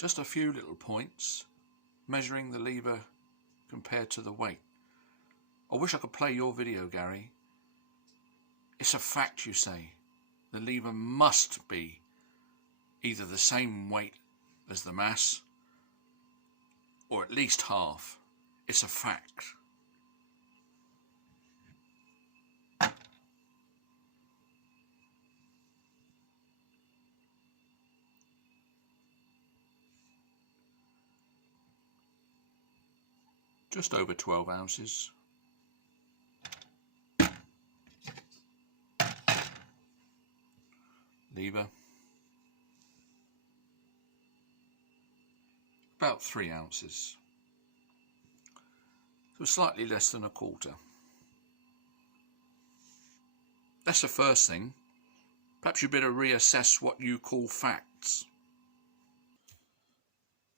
Just a few little points, measuring the lever compared to the weight. I wish I could play your video, Gary. It's a fact, you say. The lever must be either the same weight as the mass, or at least half. It's a fact. Just over 12 ounces. Lever. About 3 ounces. So slightly less than a quarter. That's the first thing. Perhaps you better reassess what you call facts.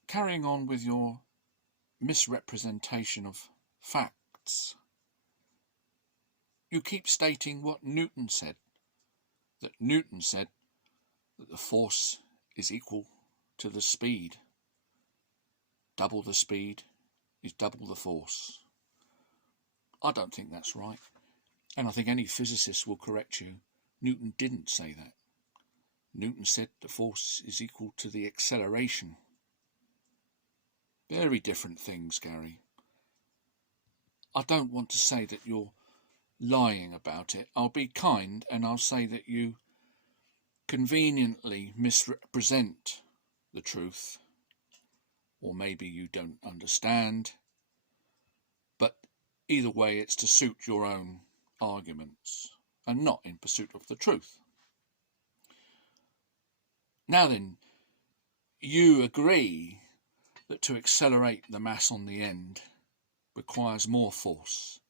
Carrying on with your misrepresentation of facts, you keep stating what Newton said. That Newton said that the force is equal to the speed. Double the speed is double the force. I don't think that's right. And I think any physicist will correct you. Newton didn't say that. Newton said the force is equal to the acceleration. Very different things, Gary. I don't want to say that you're lying about it. I'll be kind and I'll say that you conveniently misrepresent the truth. Or maybe you don't understand. But either way, it's to suit your own arguments and not in pursuit of the truth. Now then, you agree that to accelerate the mass on the end requires more force.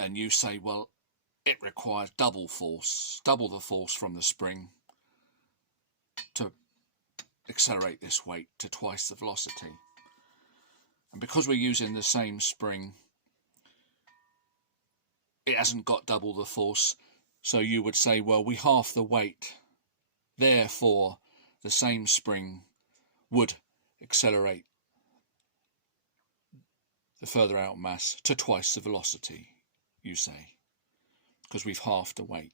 And you say, well, it requires double force, double the force from the spring to accelerate this weight to twice the velocity. And because we're using the same spring, it hasn't got double the force. So you would say, well, we half the weight. Therefore, the same spring would accelerate the further out mass to twice the velocity, you say, because we've halved the weight.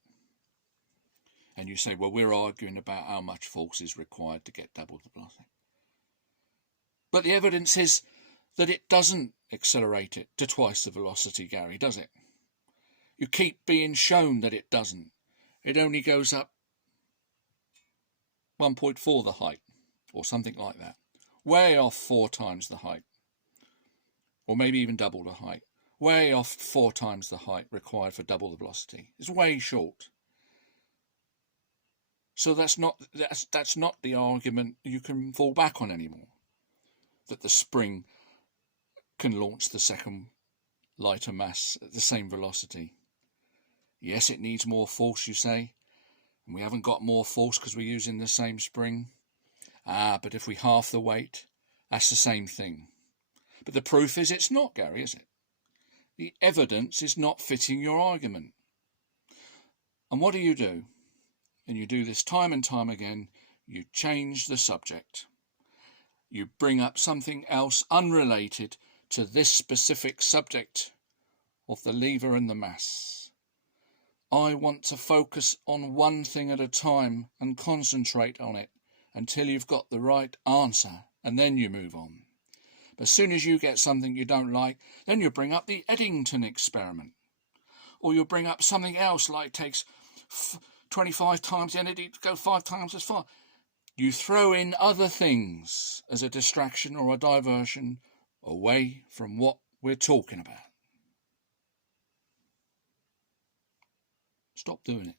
And you say, well, we're arguing about how much force is required to get double the velocity. But the evidence is that it doesn't accelerate it to twice the velocity, Gary, does it? You keep being shown that it doesn't. It only goes up 1.4 the height, or something like that. Way off 4 times the height. Or maybe even double the height. Way off 4 times the height required for double the velocity. It's way short. So that's not the argument you can fall back on anymore. That the spring can launch the second lighter mass at the same velocity. Yes, it needs more force, you say, and we haven't got more force because we're using the same spring. But if we half the weight, that's the same thing. But the proof is it's not, Gary, is it? The evidence is not fitting your argument. And what do? And you do this time and time again. You change the subject. You bring up something else unrelated to this specific subject of the lever and the mass. I want to focus on one thing at a time and concentrate on it until you've got the right answer, and then you move on. But as soon as you get something you don't like, then you bring up the Eddington experiment. Or you'll bring up something else like it takes 25 times the energy to go 5 times as far. You throw in other things as a distraction or a diversion away from what we're talking about. Stop doing it.